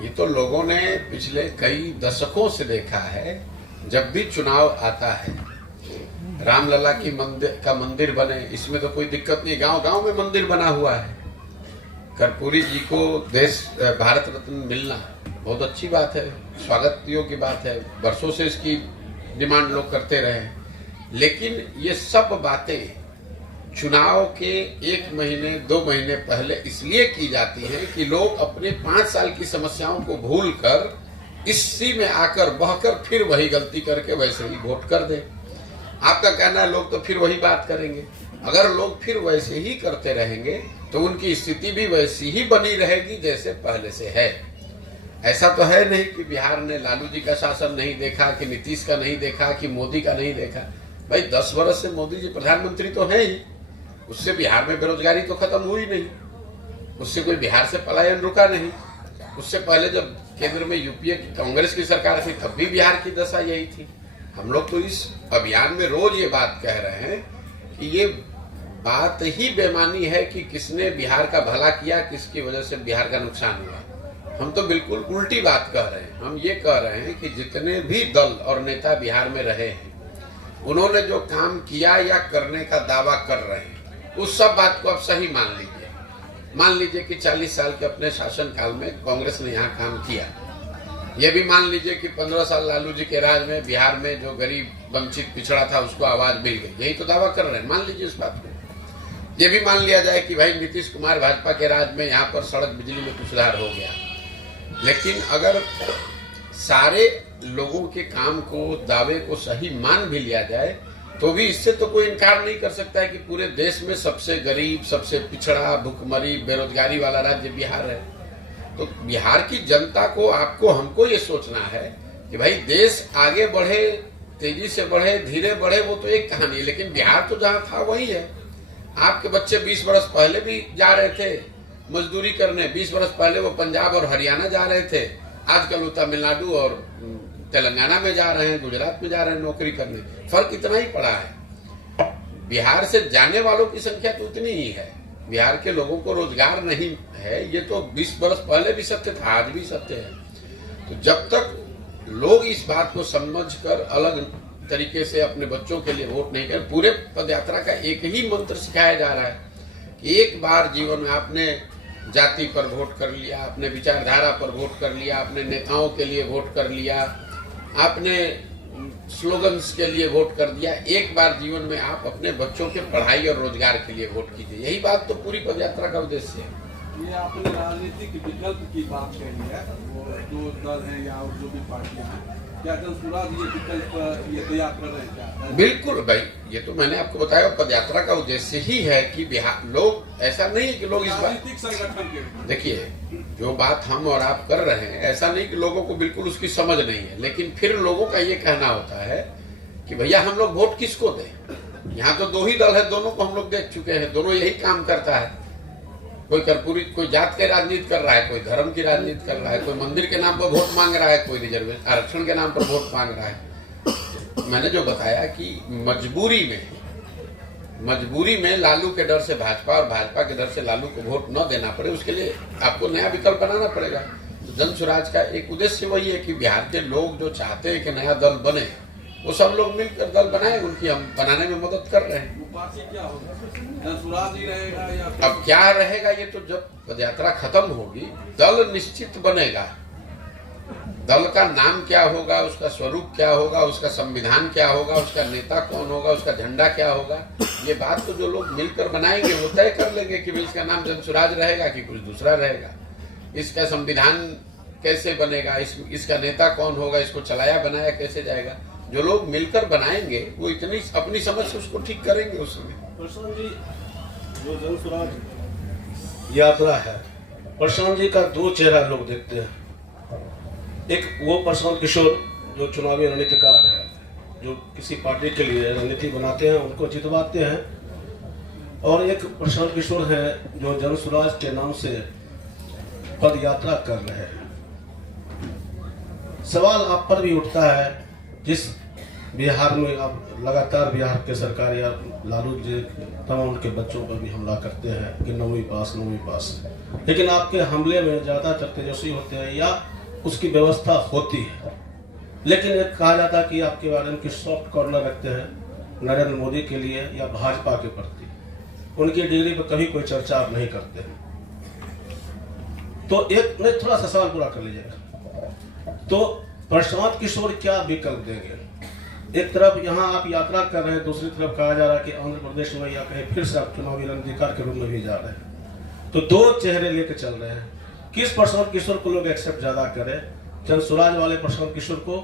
ये तो लोगों ने पिछले कई दशकों से देखा है। जब भी चुनाव आता है, रामलला की मंदिर बने, इसमें तो कोई दिक्कत नहीं। गांव गांव में मंदिर बना हुआ है। कर्पूरी जी को भारत रत्न मिलना बहुत अच्छी बात है, स्वागत योग्य बात है। वर्षों से इसकी डिमांड लोग करते रहे, लेकिन ये सब बातें चुनाव के 1 महीने 2 महीने पहले इसलिए की जाती हैं कि लोग अपने 5 साल की समस्याओं को भूलकर इसी में आकर बहकर फिर वही गलती करके वैसे ही वोट कर दें। आपका कहना है लोग तो फिर वही बात करेंगे। अगर लोग फिर वैसे ही करते रहेंगे तो उनकी स्थिति भी वैसी ही बनी रहेगी जैसे पहले से है। ऐसा तो है नहीं कि बिहार ने लालू जी का शासन नहीं देखा, कि नीतीश का नहीं देखा, कि मोदी का नहीं देखा। भाई 10 वर्ष से मोदी जी प्रधानमंत्री तो है ही, उससे बिहार में बेरोजगारी तो खत्म हुई नहीं, उससे कोई बिहार से पलायन रुका नहीं। उससे पहले जब केंद्र में यूपीए की कांग्रेस की सरकार थी तब भी बिहार की दशा यही थी। हम लोग तो इस अभियान में रोज ये बात कह रहे हैं कि ये बात ही बेमानी है कि किसने बिहार का भला किया, किसकी वजह से बिहार का नुकसान हुआ। हम तो बिल्कुल उल्टी बात कह रहे हैं। हम ये कह रहे हैं कि जितने भी दल और नेता बिहार में रहे हैं, उन्होंने जो काम किया या करने का दावा कर रहे हैं, उस सब बात को आप सही मान लीजिए। मान लीजिए कि 40 साल के अपने शासन काल में कांग्रेस ने यहाँ काम किया। ये भी मान लीजिए कि 15 साल लालू जी के राज में बिहार में जो गरीब वंचित पिछड़ा था उसको आवाज मिल गई। यही तो दावा कर रहे हैं, मान लीजिए इस बात को। ये भी मान लिया जाए कि भाई नीतीश कुमार भाजपा के राज में यहाँ पर सड़क बिजली में कुछ सुधार हो गया। लेकिन अगर सारे लोगों के काम को, दावे को सही मान भी लिया जाए तो भी इससे तो कोई इनकार नहीं कर सकता है कि पूरे देश में सबसे गरीब, सबसे पिछड़ा, भुखमरी, बेरोजगारी वाला राज्य बिहार है। तो बिहार की जनता को, आपको, हमको ये सोचना है कि भाई देश आगे बढ़े, तेजी से बढ़े, धीरे बढ़े, वो तो एक कहानी है, लेकिन बिहार तो जहाँ था वही है। आपके बच्चे 20 वर्ष पहले भी जा रहे थे मजदूरी करने, 20 वर्ष पहले वो पंजाब और हरियाणा जा रहे थे, आजकल वो तमिलनाडु और तेलंगाना में जा रहे हैं, गुजरात में जा रहे हैं नौकरी करने। फर्क इतना ही पड़ा है। बिहार से जाने वालों की संख्या तो उतनी ही है। बिहार के लोगों को रोजगार नहीं है, ये तो 20 वर्ष पहले भी सत्य था, आज भी सत्य है। तो जब तक लोग इस बात को समझकर अलग तरीके से अपने बच्चों के लिए वोट नहीं करें, पूरे पदयात्रा का एक ही मंत्र सिखाया जा रहा है कि एक बार जीवन में आपने जाति पर वोट कर लिया, आपने विचारधारा पर वोट कर लिया, आपने नेताओं के लिए वोट कर लिया, आपने स्लोगन्स के लिए वोट कर दिया। एक बार जीवन में आप अपने बच्चों के पढ़ाई और रोजगार के लिए वोट कीजिए। यही बात तो पूरी पदयात्रा का उद्देश्य है। ये आपने राजनीतिक विकल्प की बात कही है, वो जो दल है या जो भी पार्टियां हैं, क्या जनसुराज ये विकल्प ये तैयार कर रहे हैं क्या? बिल्कुल भाई, ये तो मैंने आपको बताया, पदयात्रा का उद्देश्य ही है कि बिहार लोग, ऐसा नहीं है कि लोग इस राजनीतिक संगठन के, देखिए जो बात हम और आप कर रहे हैं, ऐसा नहीं कि लोगों को बिल्कुल उसकी समझ नहीं है, लेकिन फिर लोगों का ये कहना होता है कि भैया हम लोग वोट किसको दें। यहाँ तो 2 ही दल है, दोनों को हम लोग देख चुके हैं, दोनों यही काम करता है। कोई कर्पूरी, कोई जात के राजनीति कर रहा है, कोई धर्म की राजनीति कर रहा है, कोई मंदिर के नाम पर वोट मांग रहा है, कोई रिजर्वेशन आरक्षण के नाम पर वोट मांग रहा है। मैंने जो बताया कि मजबूरी में लालू के डर से भाजपा और भाजपा के डर से लालू को वोट न देना पड़े, उसके लिए आपको नया विकल्प बनाना पड़ेगा। तो जन स्वराज का एक उद्देश्य वही है कि बिहार के लोग जो चाहते हैं कि नया दल बने, वो सब लोग मिलकर दल बनाए, उनकी हम बनाने में मदद कर रहे हैं। क्या होगा, जनसुराज ही रहेगा या अब क्या रहेगा, ये तो जब पदयात्रा खत्म होगी दल निश्चित बनेगा। दल का नाम क्या होगा, उसका स्वरूप क्या होगा, उसका संविधान क्या होगा, उसका नेता कौन होगा, उसका झंडा क्या होगा, ये बात तो जो लोग मिलकर बनाएंगे वो तय कर लेंगे कि इसका नाम जनसुराज रहेगा कि कुछ दूसरा रहेगा, इसका संविधान कैसे बनेगा, इसका नेता कौन होगा, इसको चलाया बनाया कैसे जाएगा। जो लोग मिलकर बनाएंगे वो इतनी अपनी समझ से उसको ठीक करेंगे। उसमें प्रशांत जी, जो जनसुराज यात्रा है, प्रशांत जी का 2 चेहरा लोग देखते हैं। एक वो प्रशांत किशोर जो चुनावी रणनीतिकार है, जो किसी पार्टी के लिए रणनीति बनाते हैं, उनको जितवाते हैं, और एक प्रशांत किशोर है जो जनसुराज के नाम से पद यात्रा कर रहे हैं। सवाल आप पर भी उठता है, जिस बिहार में अब लगातार बिहार के सरकार या लालू जी तमाम उनके बच्चों पर भी हमला करते हैं कि 9वीं पास, लेकिन आपके हमले में ज़्यादातर तेजस्वी होते हैं या उसकी व्यवस्था होती है। लेकिन एक कहा जाता है कि आपके बारे में कि सॉफ्ट कॉर्नर रखते हैं नरेंद्र मोदी के लिए या भाजपा के प्रति, उनकी डिग्री पर कभी कोई चर्चा आप नहीं करते। तो एक नहीं, थोड़ा सा सवाल पूरा कर लीजिएगा। तो प्रशांत किशोर क्या विकल्प देंगे? एक तरफ यहाँ आप यात्रा कर रहे हैं, दूसरी तरफ कहा जा रहा है कि आंध्र प्रदेश में या कहीं फिर से आप चुनावी रणनीतिकार के रूप में भी जा रहे हैं। तो दो चेहरे लेके चल रहे हैं, किस प्रशांत किशोर को लोग एक्सेप्ट ज्यादा करें? जनसुराज वाले प्रशांत किशोर को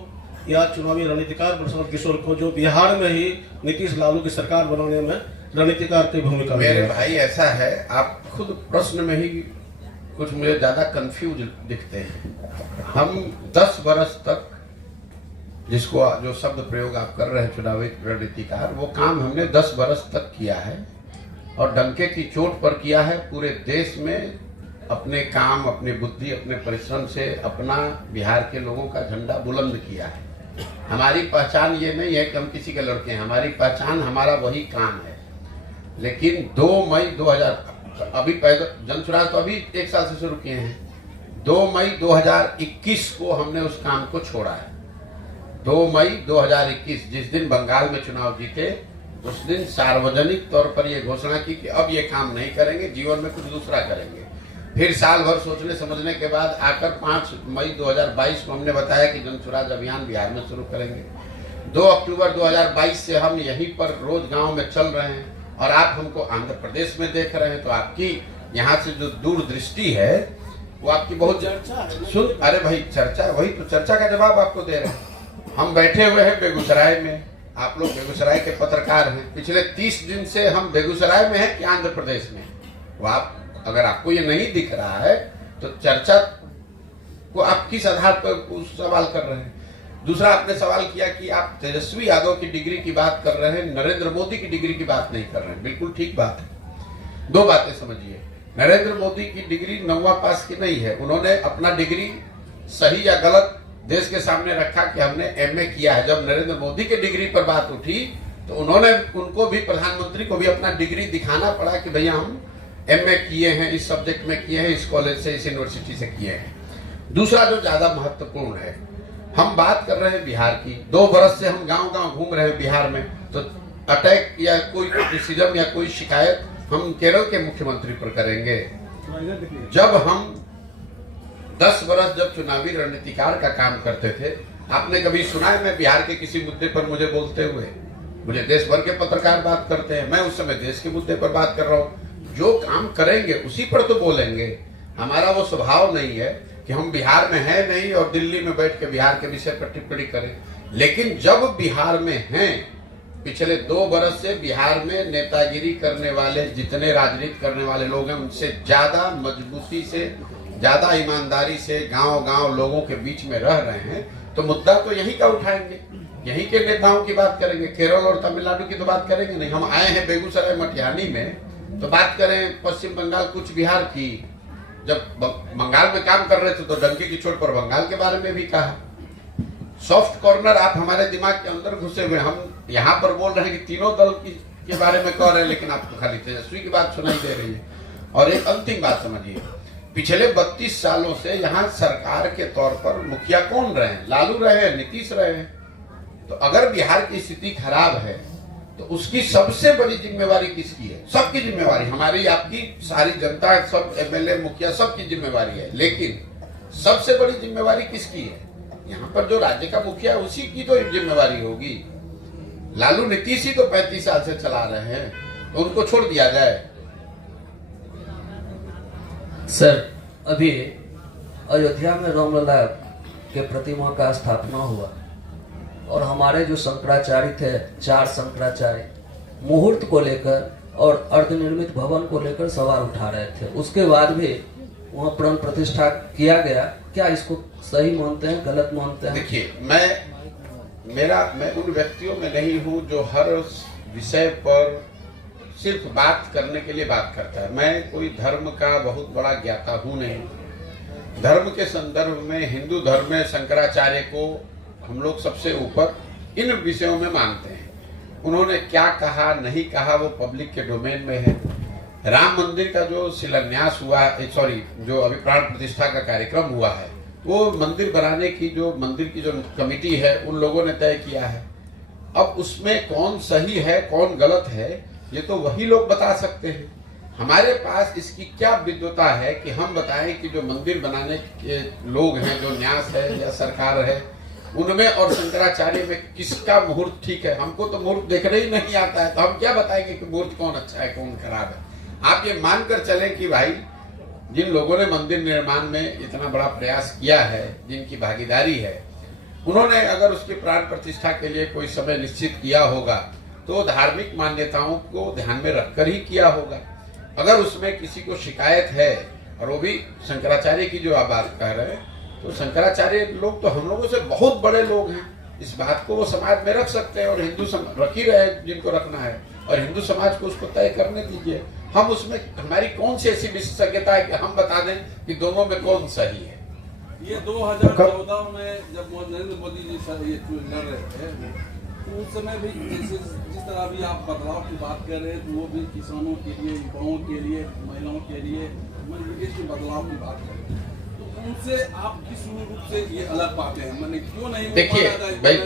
या चुनावी रणनीतिकार प्रशांत किशोर को, जो बिहार में ही नीतीश लालू की सरकार बनाने में रणनीतिकार की भूमिका? मेरे भाई ऐसा है, आप खुद प्रश्न में ही कुछ मुझे ज्यादा कंफ्यूज दिखते हैं। हम 10 बरस तक जिसको जो शब्द प्रयोग आप कर रहे हैं चुनावी रणनीतिकार, वो काम हमने 10 बरस तक किया है और डंके की चोट पर किया है। पूरे देश में अपने काम, अपनी बुद्धि, अपने परिश्रम से अपना बिहार के लोगों का झंडा बुलंद किया है। हमारी पहचान ये नहीं है कि हम किसी के लड़के हैं, हमारी पहचान हमारा वही काम है। लेकिन 2 मई 2000 अभी पैदा जनसुराज तो अभी 1 साल से शुरू किए हैं। 2 मई 2021 को हमने उस काम को छोड़ा है। 2 मई 2021 जिस दिन बंगाल में चुनाव जीते, उस दिन सार्वजनिक तौर पर यह घोषणा की कि अब ये काम नहीं करेंगे, जीवन में कुछ दूसरा करेंगे। फिर साल भर सोचने समझने के बाद आकर 5 मई 2022 को हमने बताया कि जनसुराज अभियान बिहार में शुरू करेंगे। 2 अक्टूबर 2022 से हम यहीं पर रोज गांव में चल रहे हैं और आप हमको आंध्र प्रदेश में देख रहे हैं। तो आपकी यहाँ से जो दूरदृष्टि है वो आपकी बहुत सुन, अरे भाई चर्चा, वही तो चर्चा का जवाब आपको दे रहे हैं। हम बैठे हुए हैं बेगूसराय में, आप लोग बेगूसराय के पत्रकार हैं। पिछले 30 दिन से हम बेगूसराय में हैं कि आंध्र प्रदेश में? वो आप, अगर आपको ये नहीं दिख रहा है तो चर्चा को आप किस आधार पर सवाल कर रहे हैं? दूसरा आपने सवाल किया कि आप तेजस्वी यादव की डिग्री की बात कर रहे हैं, नरेंद्र मोदी की डिग्री की बात नहीं कर रहे हैं। बिल्कुल ठीक बात है। 2 बातें समझिए, नरेंद्र मोदी की डिग्री 9वां पास की नहीं है। उन्होंने अपना डिग्री सही या गलत देश के सामने रखा कि हमने MA किया है। जब नरेंद्र मोदी की डिग्री पर बात उठी तो उनको भी, प्रधानमंत्री को भी अपना डिग्री दिखाना पड़ा कि भैया हम MA किए हैं, इस सब्जेक्ट में किए हैं, इस कॉलेज से, इस यूनिवर्सिटी से किए हैं। दूसरा जो ज्यादा महत्वपूर्ण है, हम बात कर रहे हैं बिहार की। 2 बरस से हम गांव गांव घूम रहे हैं बिहार में। तो अटैक या कोई क्रिटिसिज्म या कोई शिकायत हम केरल के मुख्यमंत्री पर करेंगे। जब हम 10 बरस जब चुनावी रणनीतिकार का काम करते थे, आपने कभी सुना है मैं बिहार के किसी मुद्दे पर मुझे बोलते हुए? मुझे देश भर के पत्रकार बात करते हैं, मैं उस समय देश के मुद्दे पर बात कर रहा हूँ। जो काम करेंगे उसी पर तो बोलेंगे। हमारा वो स्वभाव नहीं है कि हम बिहार में हैं नहीं और दिल्ली में बैठ के बिहार के विषय पर टिप्पणी करें। लेकिन जब बिहार में हैं, पिछले 2 बरस से बिहार में नेतागिरी करने वाले, जितने राजनीति करने वाले लोग हैं, उनसे ज्यादा मजबूती से, ज्यादा ईमानदारी से गांव गांव लोगों के बीच में रह रहे हैं। तो मुद्दा तो यही का उठाएंगे, यही के नेताओं की बात करेंगे। केरल और तमिलनाडु की तो बात करेंगे नहीं। हम आए हैं बेगूसराय मटिहानी में, तो बात करें पश्चिम बंगाल, कुछ बिहार की। जब बंगाल में काम कर रहे थे तो डंकी की चोट पर बंगाल के बारे में भी कहा। सॉफ्ट कॉर्नर आप हमारे दिमाग के अंदर घुसे हुए। हम यहाँ पर बोल रहे हैं कि तीनों दल के बारे में कह रहे हैं, लेकिन आपको खाली तेजस्वी की बात सुनाई दे रही है। और एक अंतिम बात समझिए, पिछले 32 सालों से यहाँ सरकार के तौर पर मुखिया कौन रहे हैं? लालू रहे हैं, नीतीश रहे हैं। तो अगर बिहार की स्थिति खराब है तो उसकी सबसे बड़ी जिम्मेवारी किसकी है? सबकी जिम्मेवारी, हमारी, आपकी, सारी जनता, सब MLA, मुखिया, सबकी जिम्मेवारी है। लेकिन सबसे बड़ी जिम्मेवारी किसकी है? यहाँ पर जो राज्य का मुखिया है उसी की तो जिम्मेवारी होगी। लालू नीतीश ही तो 35 साल से चला रहे हैं, तो उनको छोड़ दिया जाए। सर, अभी अयोध्या में रामलला के प्रतिमा का स्थापना हुआ और हमारे जो शंकराचार्य थे, 4 शंकराचार्य, मुहूर्त को लेकर और अर्धनिर्मित भवन को लेकर सवाल उठा रहे थे। उसके बाद भी वहाँ प्राण प्रतिष्ठा किया गया। क्या इसको सही मानते हैं, गलत मानते हैं? देखिए, मैं उन व्यक्तियों में नहीं हूँ जो हर विषय पर सिर्फ बात करने के लिए बात करता है। मैं कोई धर्म का बहुत बड़ा ज्ञाता हूँ नहीं। धर्म के संदर्भ में हिंदू धर्म में शंकराचार्य को हम लोग सबसे ऊपर इन विषयों में मानते हैं। उन्होंने क्या कहा नहीं कहा वो पब्लिक के डोमेन में है। राम मंदिर का जो शिलान्यास हुआ, जो अभी प्राण प्रतिष्ठा का कार्यक्रम हुआ है, वो मंदिर बनाने की मंदिर की जो कमेटी है उन लोगों ने तय किया है। अब उसमें कौन सही है कौन गलत है ये तो वही लोग बता सकते हैं। हमारे पास इसकी क्या विद्वता है कि हम बताएं कि जो मंदिर बनाने के लोग हैं, जो न्यास है या सरकार है, उनमें और शंकराचार्य में किसका मुहूर्त ठीक है। हमको तो मुहूर्त देखने ही नहीं आता है, तो हम क्या बताएंगे कि मुहूर्त कौन अच्छा है कौन खराब है। आप ये मानकर चलें कि भाई जिन लोगों ने मंदिर निर्माण में इतना बड़ा प्रयास किया है, जिनकी भागीदारी है, उन्होंने अगर उसकी प्राण प्रतिष्ठा के लिए कोई समय निश्चित किया होगा तो धार्मिक मान्यताओं को ध्यान में रखकर ही किया होगा। अगर उसमें किसी को शिकायत है, और वो भी शंकराचार्य की जो आप बात कह रहे हैं, तो शंकराचार्य लोग तो हम लोगों से बहुत बड़े लोग हैं। इस बात को वो समाज में रख सकते हैं और हिंदू समाज रख ही रहे जिनको रखना है, और हिंदू समाज को उसको तय करने दीजिए। हम उसमें हमारी कौन सी ऐसी विशेषज्ञता है कि हम बता दें कि दोनों में कौन सही है। ये 2014 में जब नरेंद्र मोदी जी ये लड़ रहे थे, तो उस समय भी जिस तरह भी आप बदलाव की बात कर रहे हैं, तो वो भी किसानों के लिए, युवाओं के लिए, महिलाओं के लिए विदेश में बदलाव की बात कर रहे हैं। तो उनसे आप किस रूप से ये अलग पाते हैं, मैंने क्यों नहीं? देखिए भाई,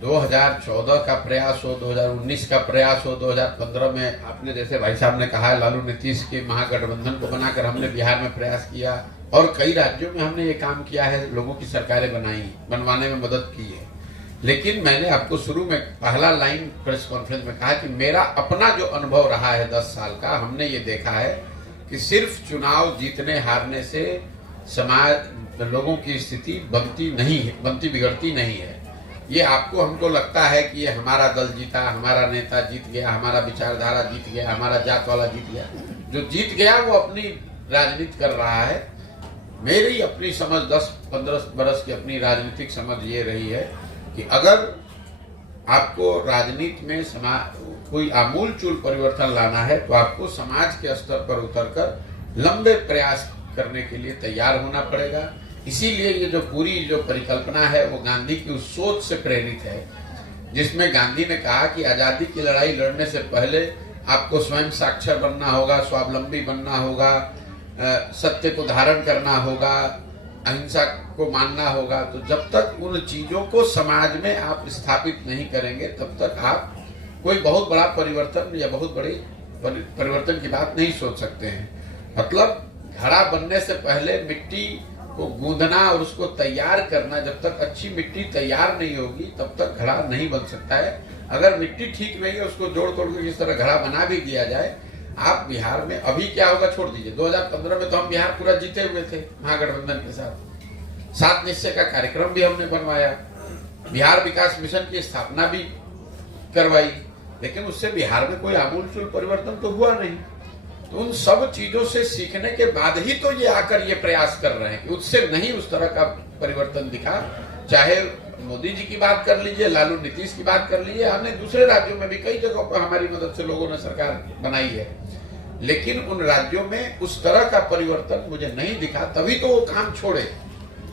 2014 का प्रयास हो, 2019 का प्रयास हो, 2015 में आपने जैसे भाई साहब ने कहा, लालू नीतीश के महागठबंधन को बनाकर हमने बिहार में प्रयास किया, और कई राज्यों में हमने ये काम किया है, लोगों की सरकारें बनवाने में मदद की है। लेकिन मैंने आपको शुरू में पहला लाइन प्रेस कॉन्फ्रेंस में कहा कि मेरा अपना जो अनुभव रहा है 10 साल का, हमने ये देखा है कि सिर्फ चुनाव जीतने हारने से समाज लोगों की स्थिति बनती बिगड़ती नहीं है। ये आपको हमको लगता है कि ये हमारा दल जीता, हमारा नेता जीत गया, हमारा विचारधारा जीत गया, हमारा जात वाला जीत गया। जो जीत गया वो अपनी राजनीति कर रहा है। मेरी अपनी समझ 10-15 बरस की अपनी राजनीतिक समझ ये रही है कि अगर आपको राजनीति में कोई आमूलचूल परिवर्तन लाना है तो आपको समाज के स्तर पर उतरकर लंबे प्रयास करने के लिए तैयार होना पड़ेगा। इसीलिए ये जो पूरी जो परिकल्पना है वो गांधी की उस सोच से प्रेरित है, जिसमें गांधी ने कहा कि आजादी की लड़ाई लड़ने से पहले आपको स्वयं साक्षर बनना होगा, स्वावलंबी बनना होगा, सत्य को धारण करना होगा, अहिंसा को मानना होगा। तो जब तक उन चीजों को समाज में आप स्थापित नहीं करेंगे तब तक आप कोई बहुत बड़ा परिवर्तन या बहुत बड़ी परिवर्तन की बात नहीं सोच सकते हैं। मतलब घड़ा बनने से पहले मिट्टी को गूंदना और उसको तैयार करना, जब तक अच्छी मिट्टी तैयार नहीं होगी तब तक घड़ा नहीं बन सकता है। अगर मिट्टी ठीक नहीं है, उसको जोड़ तोड़ कर इस तरह घड़ा बना भी दिया जाए। आप बिहार में अभी क्या होगा छोड़ दीजिए, 2015 में तो हम बिहार पूरा जीते हुए थे महागठबंधन के साथ। 7 निश्चय का कार्यक्रम भी हमने बनवाया, बिहार विकास मिशन की स्थापना भी करवाई, लेकिन उससे बिहार में कोई आमूलचूल परिवर्तन तो हुआ नहीं। तो उन सब चीजों से सीखने के बाद ही तो ये आकर ये प्रयास कर रहे हैं कि उससे नहीं उस तरह का परिवर्तन दिखा। चाहे मोदी जी की बात कर लीजिए, लालू नीतीश की बात कर लीजिए, हमने दूसरे राज्यों में भी कई जगहों पर हमारी मदद से लोगों ने सरकार बनाई है, लेकिन उन राज्यों में उस तरह का परिवर्तन मुझे नहीं दिखा। तभी तो वो काम छोड़े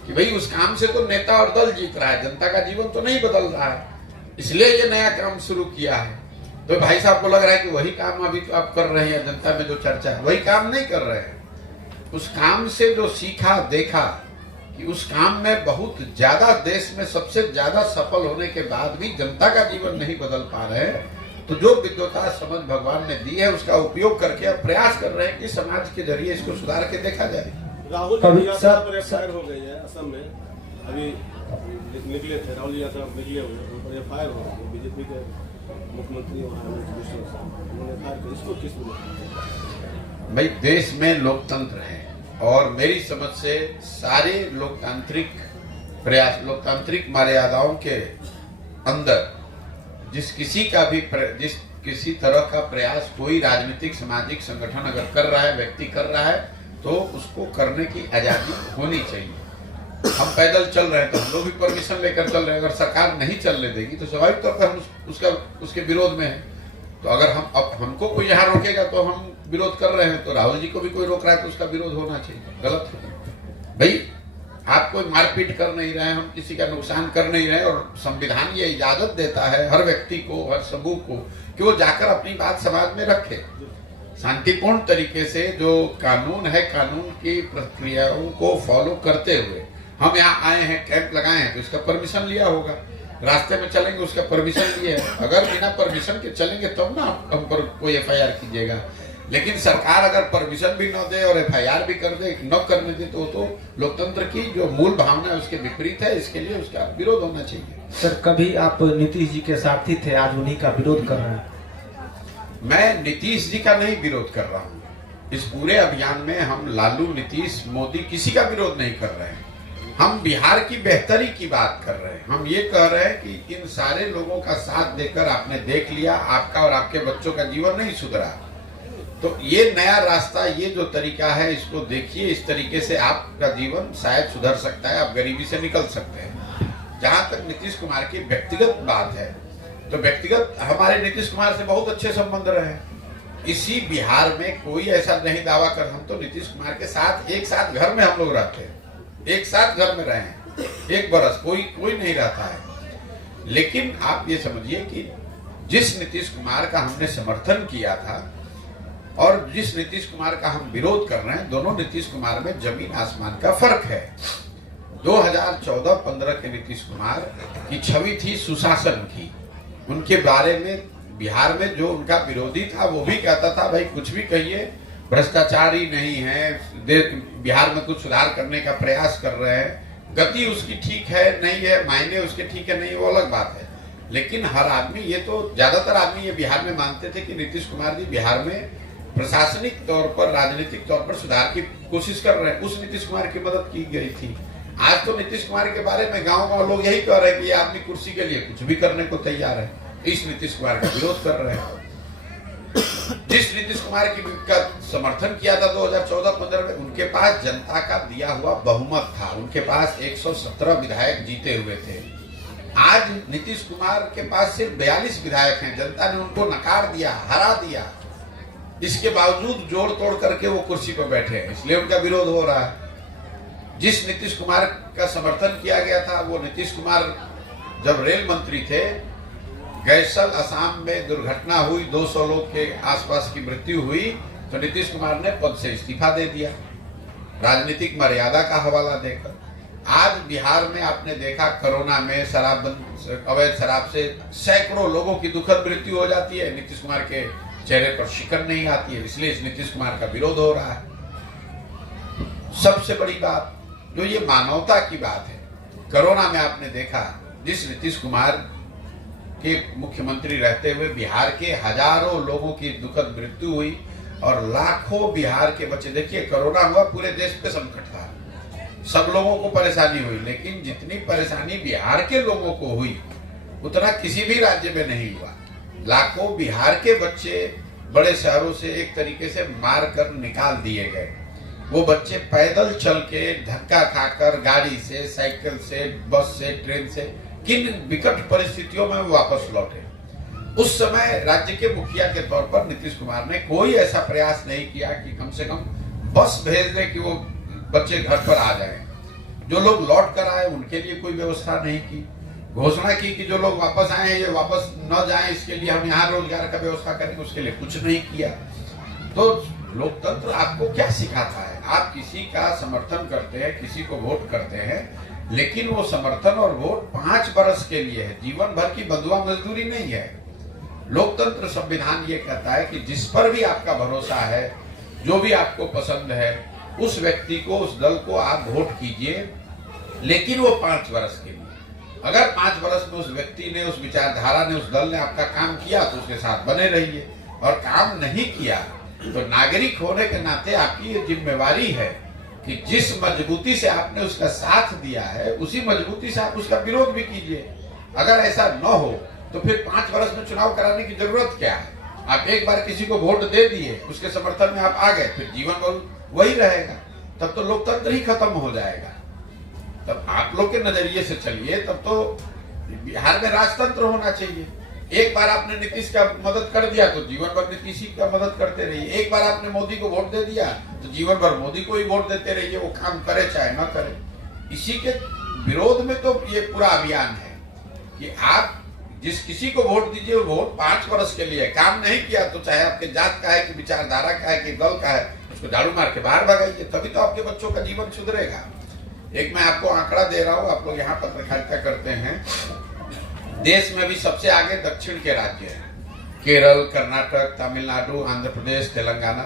कि भाई उस काम से तो नेता और दल जीत रहा है, जनता का जीवन तो नहीं बदल रहा है, इसलिए ये नया काम शुरू किया है। तो भाई साहब को लग रहा है कि वही काम अभी तो आप कर रहे हैं, जनता में जो चर्चा है वही काम नहीं कर रहे हैं। उस काम से जो सीखा देखा कि उस काम में बहुत ज्यादा, देश में सबसे ज्यादा सफल होने के बाद भी जनता का जीवन नहीं बदल पा रहे हैं, तो जो विद्वता समझ भगवान ने दी है उसका उपयोग करके अब प्रयास कर रहे हैं कि समाज के जरिए इसको सुधार के देखा जाए। राहुल जी यात्रा पर एफआईआर हो गई है असम में, अभी निकले थे राहुल जी यात्रा निकले हुए, उन पर एफआईआर हो गई। बीजेपी के मुख्यमंत्री उन्होंने एफआईआर इसको किस भाई, देश में लोकतंत्र है और मेरी समझ से सारे लोकतांत्रिक प्रयास, लोकतांत्रिक मर्यादाओं के अंदर जिस किसी तरह का प्रयास कोई राजनीतिक सामाजिक संगठन अगर कर रहा है, व्यक्ति कर रहा है, तो उसको करने की आजादी होनी चाहिए। हम पैदल चल रहे हैं तो हम लोग भी परमिशन लेकर चल रहे हैं। अगर सरकार नहीं चलने देगी तो स्वाभाविक तौर पर हम उसके विरोध में हैं। तो अगर हमको कोई यहाँ रोकेगा तो हम विरोध कर रहे हैं, तो राहुल जी को भी कोई रोक रहा है तो उसका विरोध होना चाहिए। गलत है भाई, आप कोई मारपीट कर नहीं रहे हैं, हम किसी का नुकसान कर नहीं रहे हैं, और संविधान ये इजाजत देता है हर व्यक्ति को, हर समूह को, कि वो जाकर अपनी बात समाज में रखे शांतिपूर्ण तरीके से। जो कानून है, कानून की प्रक्रियाओं को फॉलो करते हुए। हम यहाँ आए हैं, कैंप लगाए हैं, तो इसका परमिशन लिया होगा। रास्ते में चलेंगे, उसका परमिशन लिए है। अगर बिना परमिशन के चलेंगे तब ना हम पर कोई FIR कीजिएगा। लेकिन सरकार अगर परमिशन भी न दे और FIR भी कर दे, न करने दे, तो लोकतंत्र की जो मूल भावना है उसके विपरीत है। इसके लिए उसका विरोध होना चाहिए। सर, कभी आप नीतीश जी के साथी थे, आज उन्हीं का विरोध कर रहे हैं। मैं नीतीश जी का नहीं विरोध कर रहा हूँ। इस पूरे अभियान में हम लालू, नीतीश, मोदी किसी का विरोध नहीं कर रहे हैं। हम बिहार की बेहतरी की बात कर रहे हैं। हम ये कह रहे हैं कि इन सारे लोगों का साथ देकर आपने देख लिया, आपका और आपके बच्चों का जीवन नहीं सुधरा, तो ये नया रास्ता, ये जो तरीका है, इसको देखिए। इस तरीके से आपका जीवन शायद सुधर सकता है, आप गरीबी से निकल सकते हैं। जहां तक नीतीश कुमार की व्यक्तिगत बात है, तो व्यक्तिगत हमारे नीतीश कुमार से बहुत अच्छे संबंध रहे। इसी बिहार में कोई ऐसा नहीं दावा कर, हम तो नीतीश कुमार के साथ एक साथ घर में हम लोग रहते हैं, एक साथ घर में रहे हैं 1 बरस, कोई नहीं रहता है। लेकिन आप ये समझिए कि जिस नीतीश कुमार का हमने समर्थन किया था और जिस नीतीश कुमार का हम विरोध कर रहे हैं, दोनों नीतीश कुमार में जमीन आसमान का फर्क है। 2014-15 के नीतीश कुमार की छवि थी सुशासन की। उनके बारे में बिहार में जो उनका विरोधी था वो भी कहता था, भाई कुछ भी कहिए, भ्रष्टाचार ही नहीं है, बिहार में कुछ सुधार करने का प्रयास कर रहे हैं। गति उसकी ठीक है नहीं है, मायने उसके ठीक है नहीं, वो अलग बात है। लेकिन हर आदमी, ये तो ज्यादातर आदमी ये बिहार में मानते थे कि नीतीश कुमार जी बिहार में प्रशासनिक तौर पर, राजनीतिक तौर पर सुधार की कोशिश कर रहे हैं। उस नीतीश कुमार की मदद की गई थी। आज तो नीतीश कुमार के बारे में गांव लोग यही कह रहे हैं कि ये आदमी कुर्सी के लिए कुछ भी करने को तैयार है। इस नीतीश कुमार का विरोध कर रहे हैं। जिस नीतीश कुमार का समर्थन किया था 2014-15 में, उनके पास जनता का दिया हुआ बहुमत था। उनके पास 117 विधायक जीते हुए थे। आज नीतीश कुमार के पास सिर्फ 42 विधायक हैं। जनता ने उनको नकार दिया, हरा दिया। इसके बावजूद जोड़ तोड़ करके वो कुर्सी पर बैठे हैं, इसलिए उनका विरोध हो रहा है। जिस नीतीश कुमार का समर्थन किया गया था, वो नीतीश कुमार जब रेल मंत्री थे, गैसल असम में दुर्घटना हुई, 200 लोग के आसपास की मृत्यु हुई, तो नीतीश कुमार ने पद से इस्तीफा दे दिया राजनीतिक मर्यादा का हवाला देकर। आज बिहार में आपने देखा, कोरोना में अवैध शराब से सैकड़ों लोगों की दुखद मृत्यु हो जाती है। नीतीश कुमार के चेहरे पर शिकन नहीं आती है, इसलिए इस नीतीश कुमार का विरोध हो रहा है। सबसे बड़ी बात जो ये मानवता की बात है, कोरोना में आपने देखा, जिस नीतीश कुमार के मुख्यमंत्री रहते हुए बिहार के हजारों लोगों की दुखद मृत्यु हुई और लाखों बिहार के बच्चे, देखिए कोरोना हुआ, पूरे देश पे संकट था, सब लोगों को परेशानी हुई, लेकिन जितनी परेशानी बिहार के लोगों को हुई उतना किसी भी राज्य में नहीं हुआ। लाखों बिहार के बच्चे बड़े शहरों से एक तरीके से मार कर निकाल दिए गए। वो बच्चे पैदल चल के, धक्का खाकर, गाड़ी से, साइकिल से, बस से, ट्रेन से, किन विकट परिस्थितियों में वो वापस लौटे। उस समय राज्य के मुखिया के तौर पर नीतीश कुमार ने कोई ऐसा प्रयास नहीं किया कि कम से कम बस भेज दे कि वो बच्चे घर पर आ जाएं। जो लोग लौट कर आए उनके लिए कोई व्यवस्था नहीं की। घोषणा की कि जो लोग वापस आए हैं ये वापस न जाएं, इसके लिए हम यहाँ रोजगार का व्यवस्था करेंगे, उसके लिए कुछ नहीं किया। तो लोकतंत्र आपको क्या सिखाता है? आप किसी का समर्थन करते हैं, किसी को वोट करते हैं, लेकिन वो समर्थन और वोट 5 वर्ष के लिए है, जीवन भर की बंधुआ मजदूरी नहीं है। लोकतंत्र संविधान ये कहता है कि जिस पर भी आपका भरोसा है, जो भी आपको पसंद है, उस व्यक्ति को, उस दल को आप वोट कीजिए, लेकिन वो 5 वर्ष के लिए। अगर 5 वर्ष में उस व्यक्ति ने, उस विचारधारा ने, उस दल ने आपका काम किया तो उसके साथ बने रहिए, और काम नहीं किया तो नागरिक होने के नाते आपकी ये जिम्मेवारी है कि जिस मजबूती से आपने उसका साथ दिया है, उसी मजबूती से आप उसका विरोध भी कीजिए। अगर ऐसा न हो तो फिर 5 वर्ष में चुनाव कराने की जरूरत क्या है? आप एक बार किसी को वोट दे दिए, उसके समर्थन में आप आ गए, फिर जीवन भर वही रहेगा, तब तो लोकतंत्र ही खत्म हो जाएगा। तब आप लोग के नजरिए से चलिए, तब तो बिहार में राजतंत्र होना चाहिए। एक बार आपने नीतीश का मदद कर दिया तो जीवन भर नीतीश का मदद करते रहिए। एक बार आपने मोदी को वोट दे दिया तो जीवन भर मोदी को ही वोट देते रहिए, वो काम करे चाहे ना करे। इसी के विरोध में तो ये पूरा अभियान है कि आप जिस किसी को वोट दीजिए वो वोट 5 वर्ष के लिए, काम नहीं किया तो चाहे आपके जात का है कि विचारधारा का है कि दल का है, उसको झाड़ू मार के बाहर भगाइए, तभी तो आपके बच्चों का जीवन सुधरेगा। एक मैं आपको आंकड़ा दे रहा हूं, आप लोग यहाँ पत्रकारिता करते हैं, देश में भी सबसे आगे दक्षिण के राज्य हैं, केरल, कर्नाटक, तमिलनाडु, आंध्र प्रदेश, तेलंगाना।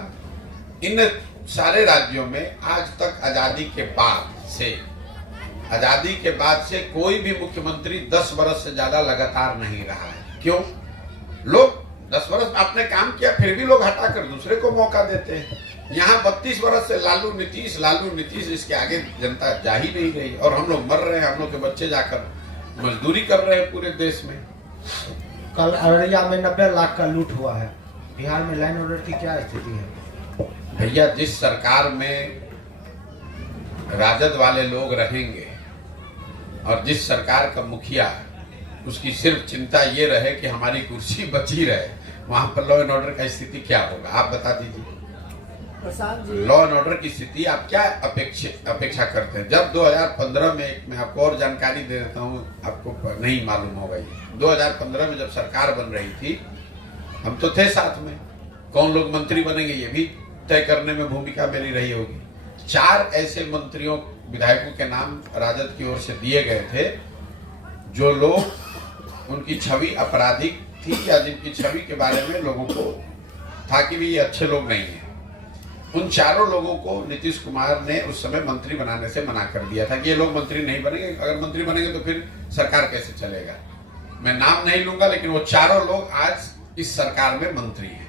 इन सारे राज्यों में आज तक आजादी के बाद से कोई भी मुख्यमंत्री 10 वर्ष से ज्यादा लगातार नहीं रहा है। क्यों? लोग 10 वर्ष में आपने काम किया, फिर भी लोग हटाकर दूसरे को मौका देते हैं। यहाँ 32 वर्ष से लालू नीतीश, इसके आगे जनता जा ही नहीं रही और हम लोग मर रहे हैं, हम लोग के बच्चे जाकर मजदूरी कर रहे हैं पूरे देश में। कल अररिया में 90 लाख का लूट हुआ है। बिहार में लाइन ऑर्डर की क्या स्थिति है? भैया, जिस सरकार में राजद वाले लोग रहेंगे और जिस सरकार का मुखिया उसकी सिर्फ चिंता ये रहे कि हमारी कुर्सी बची रहे, वहां पर लॉ एंड ऑर्डर का स्थिति क्या होगा आप बता दीजिए। लॉ एंड ऑर्डर की स्थिति आप क्या अपेक्षा करते हैं? जब 2015 में, मैं आपको और जानकारी दे देता हूं, आपको नहीं मालूम होगा ये, 2015 में जब सरकार बन रही थी, हम तो थे साथ में, कौन लोग मंत्री बनेंगे ये भी तय करने में भूमिका मेरी रही होगी। 4 ऐसे मंत्रियों, विधायकों के नाम राजद की ओर से दिए गए थे जो लोग उनकी छवि आपराधिक थी या जिनकी छवि के बारे में लोगों को था कि भी ये अच्छे लोग नहीं हैं। उन चारों लोगों को नीतीश कुमार ने उस समय मंत्री बनाने से मना कर दिया था कि ये लोग मंत्री नहीं बनेंगे, अगर मंत्री बनेंगे तो फिर सरकार कैसे चलेगा। मैं नाम नहीं लूंगा, लेकिन वो चारों लोग आज इस सरकार में मंत्री हैं।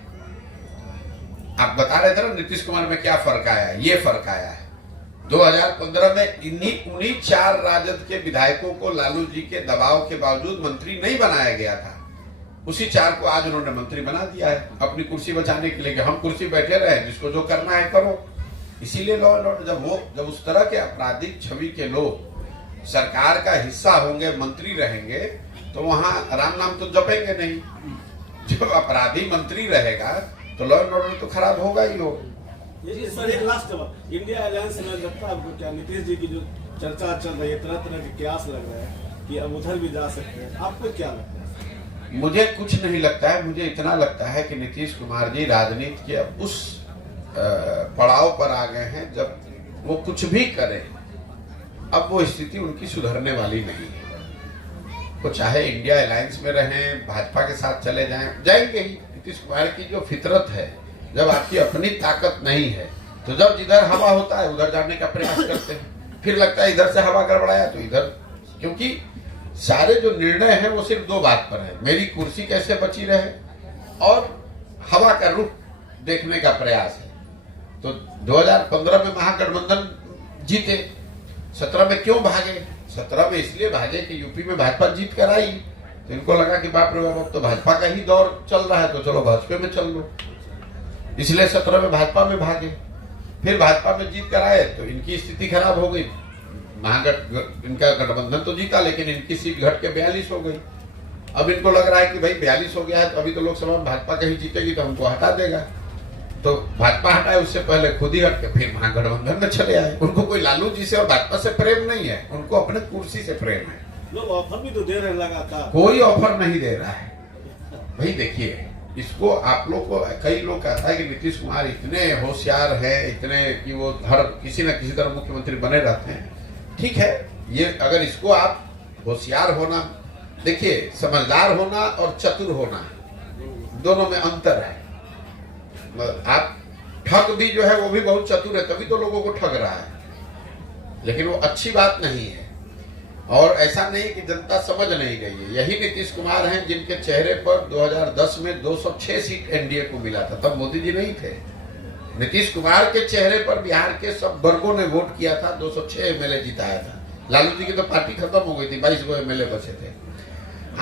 आप बता रहे थे ना नीतीश कुमार में क्या फर्क आया है, ये फर्क आया है। 2015 में उन्हीं 4 राजद के विधायकों को लालू जी के दबाव के बावजूद मंत्री नहीं बनाया गया था, उसी 4 को आज उन्होंने मंत्री बना दिया है अपनी कुर्सी बचाने के लिए कि हम कुर्सी बैठे रहे, जिसको जो करना है करो। इसीलिए लॉ एंड ऑर्डर, जब उस तरह के आपराधिक छवि के लोग सरकार का हिस्सा होंगे, मंत्री रहेंगे, तो वहां राम नाम तो जपेंगे नहीं। जब अपराधी मंत्री रहेगा तो लॉ एंड ऑर्डर तो खराब होगा ही होगा। सर, एक लास्ट सवाल, इंडिया अलायंस में लगता है आपको, क्या नीतीश जी की जो चर्चा चल रही है, तरह तरह के कयास लग रहे हैं कि अब उधर भी जा सकते हैं, आपको क्या लगता है? मुझे कुछ नहीं लगता है, मुझे इतना लगता है कि नीतीश कुमार जी राजनीति के अब उस पड़ाव पर आ गए हैं जब वो कुछ भी करें, अब वो स्थिति उनकी सुधरने वाली नहीं है। वो चाहे इंडिया अलायंस में रहें, भाजपा के साथ चले जाएंगे ही। नीतीश कुमार की जो फितरत है, जब आपकी अपनी ताकत नहीं है तो जब जिधर हवा होता है उधर जाने का प्रयास करते हैं, फिर लगता है इधर से हवा गड़बड़ाया तो इधर, क्योंकि सारे जो निर्णय हैं वो सिर्फ 2 बात पर है, मेरी कुर्सी कैसे बची रहे और हवा का रुख देखने का प्रयास है। तो 2015 में महागठबंधन जीते, 17 में क्यों भागे? 17 में इसलिए भागे कि यूपी में भाजपा जीत कर आई, तो इनको लगा कि बाप रे बाप, तो भाजपा का ही दौर चल रहा है तो चलो भाजपा में चल लो, इसलिए 17 में भाजपा में भागे। फिर भाजपा में जीत कर आए तो इनकी स्थिति खराब हो गई, इनका गठबंधन तो जीता लेकिन इनकी सीट घट के 42 हो गई। अब इनको लग रहा है कि भाई 42 हो गया है तो अभी तो लोकसभा में भाजपा कहीं जीतेगी तो हमको हटा देगा, तो भाजपा हटाए उससे पहले खुद ही हट के फिर महागठबंधन में चले आए। उनको कोई लालू जी से और भाजपा से प्रेम नहीं है, उनको अपने कुर्सी से प्रेम है। लोग ऑफर भी तो दे रहे हैं लगातार, कोई ऑफर नहीं दे रहा है। भाई देखिए, इसको आप लोग को, कई लोग कहता है कि नीतीश कुमार इतने होशियार है, इतने कि वो हर किसी न किसी तरह मुख्यमंत्री बने रहते हैं। ठीक है, ये अगर इसको आप होशियार होना, देखिए समझदार होना और चतुर होना दोनों में अंतर है। आप ठग भी जो है वो भी बहुत चतुर है, तभी तो लोगों को ठग रहा है, लेकिन वो अच्छी बात नहीं है। और ऐसा नहीं कि जनता समझ नहीं गई है। यही नीतीश कुमार हैं जिनके चेहरे पर 2010 में 206 सीट एनडीए को मिला था, तब मोदी जी नहीं थे। नीतीश कुमार के चेहरे पर बिहार के सब वर्गों ने वोट किया था, 206 एमएलए जिताया था। लालू जी की तो पार्टी खत्म हो गई थी, 22 एमएलए बचे थे।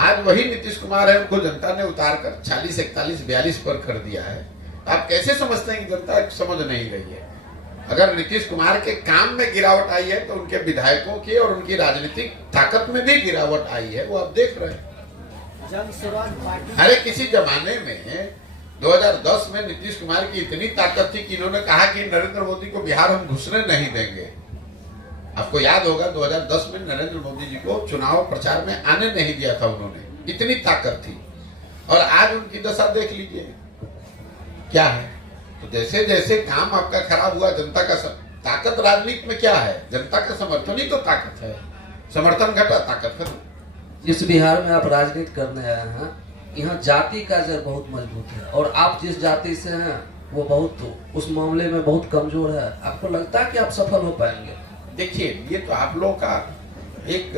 आज वही नीतीश कुमार है, उनको जनता ने उतार कर 40, 41, 42 पर कर दिया है। आप कैसे समझते हैं कि जनता समझ नहीं गई है? अगर नीतीश कुमार के काम में गिरावट आई है तो उनके विधायकों की और उनकी राजनीतिक ताकत में भी गिरावट आई है, वो आप देख रहे हैं। अरे किसी जमाने में 2010 में नीतीश कुमार की इतनी ताकत थी कि इन्होंने कहा कि नरेंद्र मोदी को बिहार हम घुसने नहीं देंगे। आपको याद होगा 2010 में नरेंद्र मोदी जी को चुनाव प्रचार में आने नहीं दिया था उन्होंने, इतनी ताकत थी। और आज उनकी दशा देख लीजिए क्या है। तो जैसे जैसे काम आपका खराब हुआ, जनता का ताकत राजनीति में क्या है? जनता का समर्थन ही तो ताकत है। समर्थन घटा, ताकत खत्म। इस बिहार में आप राजनीति करने आए हैं, यहाँ जाति का जड़ बहुत मजबूत है और आप जिस जाति से हैं वो बहुत उस मामले में बहुत कमजोर है। आपको लगता है कि आप सफल हो पाएंगे? देखिए, ये तो आप लोगों का एक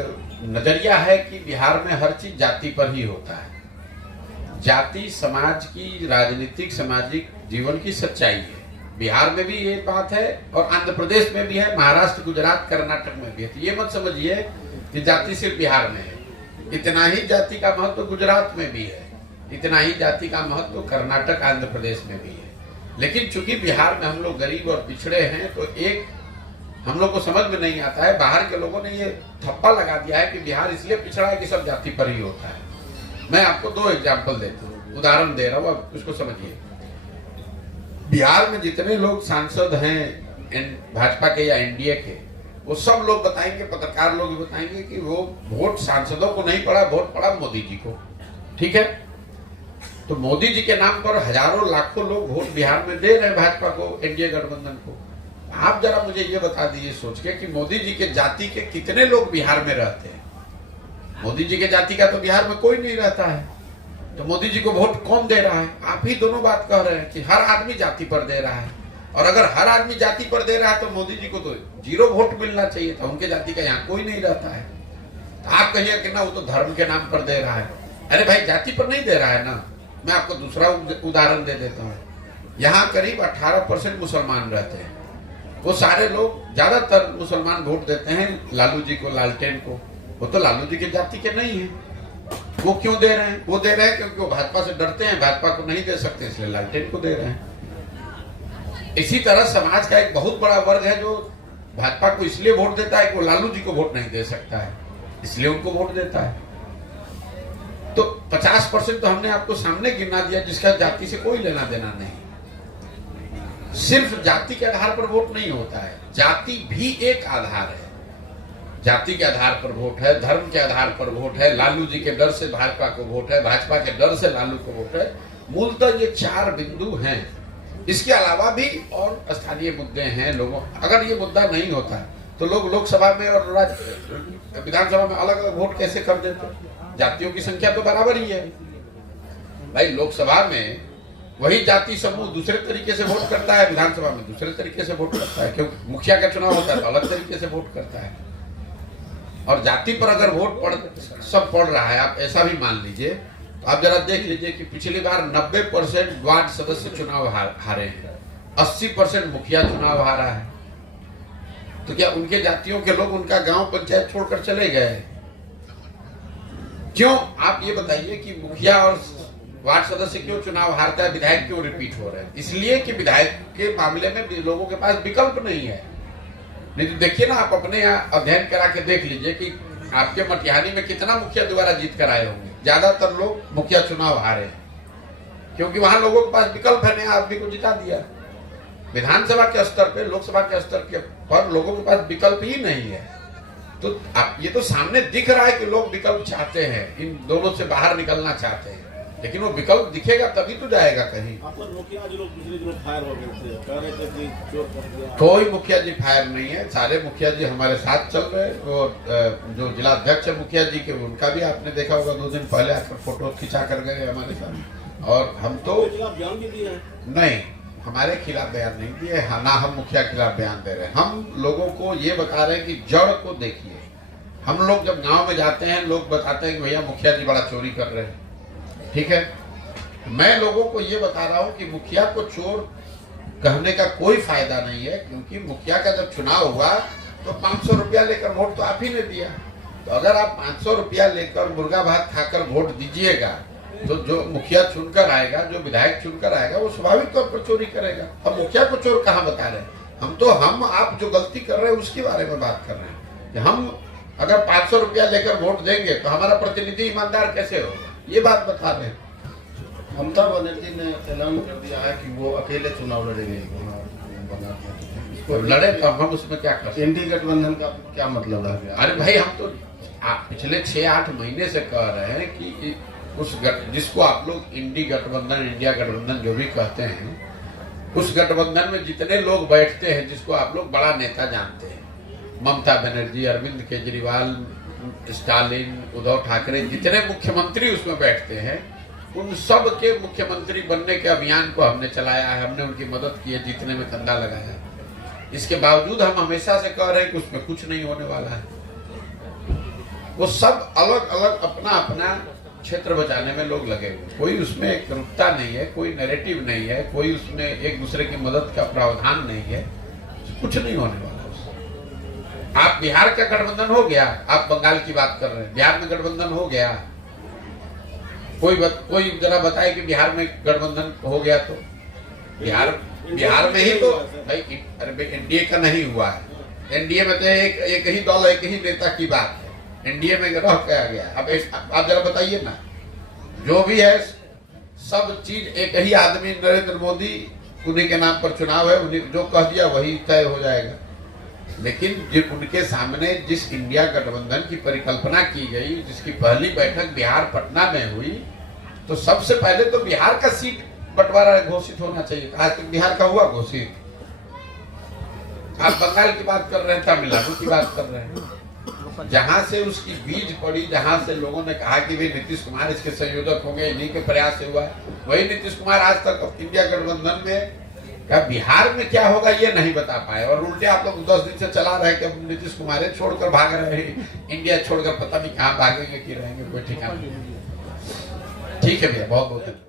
नजरिया है कि बिहार में हर चीज जाति पर ही होता है। जाति समाज की, राजनीतिक सामाजिक जीवन की सच्चाई है। बिहार में भी ये बात है और आंध्र प्रदेश में भी है, महाराष्ट्र, गुजरात, कर्नाटक में भी है। तो ये मत समझिए कि जाति सिर्फ बिहार में है। इतना ही जाति का महत्व गुजरात में भी है, इतना ही जाति का महत्व कर्नाटक, आंध्र प्रदेश में भी है। लेकिन चूंकि बिहार में हम लोग गरीब और पिछड़े हैं, तो एक हम लोग को समझ में नहीं आता है। बाहर के लोगों ने ये थप्पा लगा दिया है कि बिहार इसलिए पिछड़ा है कि सब जाति पर ही होता है। मैं आपको 2 एग्जाम्पल देता हूँ, उदाहरण दे रहा हूँ, आप उसको समझिए। बिहार में जितने लोग सांसद हैं भाजपा के या एनडीए के, वो सब लोग बताएंगे, पत्रकार लोग भी बताएंगे कि वो वोट सांसदों को नहीं पड़ा, वोट पड़ा मोदी जी को। ठीक है, तो मोदी जी के नाम पर हजारों लाखों लोग वोट बिहार में दे रहे हैं भाजपा को, एनडीए गठबंधन को। आप जरा मुझे ये बता दीजिए सोच के कि मोदी जी के जाति के कितने लोग बिहार में रहते हैं? मोदी जी के जाति का तो बिहार में कोई नहीं रहता है। तो मोदी जी को वोट कौन दे रहा है? आप ही दोनों बात कह रहे हैं कि हर आदमी जाति पर दे रहा है। और अगर हर आदमी जाति पर दे रहा है तो मोदी जी को तो 0 वोट मिलना चाहिए था। उनके जाति का यहाँ कोई नहीं रहता है। तो आप कहिए कि ना वो तो धर्म के नाम पर दे रहा है। अरे भाई, जाति पर नहीं दे रहा है ना। मैं आपको दूसरा उदाहरण दे देता हूँ। यहाँ करीब 18% मुसलमान रहते हैं। वो सारे लोग, ज्यादातर मुसलमान वोट देते हैं लालू जी को, लालटेन को। वो तो लालू जी के जाति के नहीं है। वो क्यों दे रहे हैं? वो दे रहे हैं क्योंकि वो भाजपा से डरते हैं, भाजपा को नहीं दे सकते, इसलिए लालटेन को दे रहे हैं। इसी तरह समाज का एक बहुत बड़ा वर्ग है जो भाजपा को इसलिए वोट देता है कि वो लालू जी को वोट नहीं दे सकता है, इसलिए उनको वोट देता है। तो 50% तो हमने आपको सामने गिना दिया जिसका जाति से कोई लेना देना नहीं। सिर्फ जाति के आधार पर वोट नहीं होता है, जाति भी एक आधार है। जाति के आधार पर वोट है, धर्म के आधार पर वोट है, लालू जी के डर से भाजपा को वोट है, भाजपा के डर से लालू को वोट है। मूलतः ये 4 बिंदु हैं। इसके अलावा भी और स्थानीय मुद्दे हैं लोगों। अगर ये मुद्दा नहीं होता तो लोग लोकसभा में और विधानसभा में अलग अलग वोट कैसे कर देते? जातियों की संख्या तो बराबर ही है भाई। लोकसभा में वही जाति समूह दूसरे तरीके से वोट करता है, विधानसभा में दूसरे तरीके से वोट करता है, क्योंकि मुखिया का चुनाव होता है तो अलग तरीके से वोट करता है। और जाति पर अगर वोट सब पड़ रहा है, आप ऐसा भी मान लीजिए, तो आप जरा देख लीजिए कि पिछली बार 90% वार्ड सदस्य चुनाव हारे हैं, 80% मुखिया चुनाव हारा है। तो क्या उनके जातियों के लोग उनका गांव पंचायत छोड़कर चले गए? क्यों? आप ये बताइए कि मुखिया और वार्ड सदस्य क्यों चुनाव हारता है, विधायक क्यों रिपीट हो रहे हैं? इसलिए कि विधायक के मामले में लोगों के पास विकल्प नहीं है। नहीं तो देखिए ना, आप अपने यहाँ अध्ययन करा के देख लीजिए कि आपके मटिहानी में कितना मुखिया दोबारा जीत कर आए होंगे। ज्यादातर लोग मुखिया चुनाव हारे हैं क्योंकि वहां लोगों के पास विकल्प है, नया आदमी को जिता दिया। विधानसभा के स्तर पे, लोकसभा के स्तर के पर लोगों के पास विकल्प ही नहीं है। तो आप ये तो सामने दिख रहा है कि लोग विकल्प चाहते हैं, इन दोनों से बाहर निकलना चाहते हैं, लेकिन वो विकल्प दिखेगा तभी तो जाएगा कहीं। कोई मुखिया जी फायर नहीं है, सारे मुखिया जी हमारे साथ चल रहे हैं। और जो जिला अध्यक्ष है मुखिया जी के, उनका भी आपने देखा होगा 2 दिन पहले आकर फोटो खिंचा कर गए हमारे साथ। और हम तो बयान भी दिए हैं? नहीं, हमारे खिलाफ बयान नहीं दिए, ना हम मुखिया के खिलाफ बयान दे रहे हैं। हम लोगों को ये बता रहे हैं कि जड़ को देखिए। हम लोग जब गांव में जाते हैं, लोग बताते हैं कि भैया मुखिया जी बड़ा चोरी कर रहे हैं। ठीक है, मैं लोगों को ये बता रहा हूं कि मुखिया को चोर कहने का कोई फायदा नहीं है, क्योंकि मुखिया का जब चुनाव हुआ तो 500 रुपया लेकर वोट तो आप ही ने दिया। तो अगर आप 500 रुपया लेकर मुर्गा भात खाकर वोट दीजिएगा तो जो मुखिया चुनकर आएगा, जो विधायक चुनकर आएगा, वो स्वाभाविक तौर पर चोरी करेगा। अब मुखिया को चोर कहाँ बता रहे हैं? हम आप जो गलती कर रहे हैं उसके बारे में बात कर रहे हैं कि हम अगर 500 रुपया लेकर वोट देंगे तो हमारा प्रतिनिधि ईमानदार कैसे होगा, ये बात बता रहे हैं। ममता बनर्जी ने ऐलान कर दिया है कि वो अकेले चुनाव लड़ेंगे। तो लड़े तो हम उसमें क्या कर सकते। इंडी गठबंधन का क्या मतलब रह गया? अरे भाई हम तो पिछले 6-8 महीने से कह रहे हैं कि जिसको आप लोग इंडी गठबंधन, इंडिया गठबंधन जो भी कहते हैं, उस गठबंधन में जितने लोग बैठते हैं, जिसको आप लोग बड़ा नेता जानते हैं, ममता बनर्जी, अरविंद केजरीवाल, स्टालिन, उद्धव ठाकरे, जितने मुख्यमंत्री उसमें बैठते हैं, उन सब के मुख्यमंत्री बनने के अभियान को हमने चलाया है, हमने उनकी मदद की है, जीतने में कंधा लगाया। इसके बावजूद हम हमेशा से कह रहे हैं कि उसमें कुछ नहीं होने वाला है। वो सब अलग अलग अपना अपना क्षेत्र बचाने में लोग लगे हुए, कोई उसमें एकरूपता नहीं है, कोई नैरेटिव नहीं है, कोई उसमें एक दूसरे की मदद का प्रावधान नहीं है, कुछ नहीं होने वाला उससे। आप बिहार का गठबंधन हो गया, आप बंगाल की बात कर रहे हैं, बिहार में गठबंधन हो गया, कोई जरा बताए कि बिहार में गठबंधन हो गया तो बिहार में ही तो भाई एनडीए का नहीं हुआ है। एनडीए में तो एक ही दल, एक ही नेता की बात है, एनडीए में रह क्या गया। अब आप जरा बताइए ना, जो भी है सब चीज एक ही आदमी नरेंद्र मोदी, उन्हीं के नाम पर चुनाव है, उन्हीं जो कह दिया वही तय हो जाएगा। लेकिन जो उनके सामने जिस इंडिया गठबंधन की परिकल्पना की गई, जिसकी पहली बैठक बिहार पटना में हुई, तो सबसे पहले तो बिहार का सीट बंटवारा घोषित होना चाहिए। आज तक बिहार का हुआ घोषित? आप बंगाल की बात कर रहे हैं, तमिलनाडु की बात कर रहे हैं, जहां से उसकी बीज पड़ी, जहां से लोगों ने कहा कि भाई नीतीश कुमार इसके संयोजक होंगे, इन्हीं के प्रयास से हुआ, वही नीतीश कुमार आज तक इंडिया गठबंधन में क्या बिहार में क्या होगा ये नहीं बता पाए, और उल्टे आप लोग 10 दिन से चला रहे कि नीतीश कुमार छोड़कर भाग रहे हैं, इंडिया छोड़कर पता नहीं कहाँ भागेंगे कि रहेंगे, कोई ठिकाना नहीं। ठीक है भैया, बहुत बहुत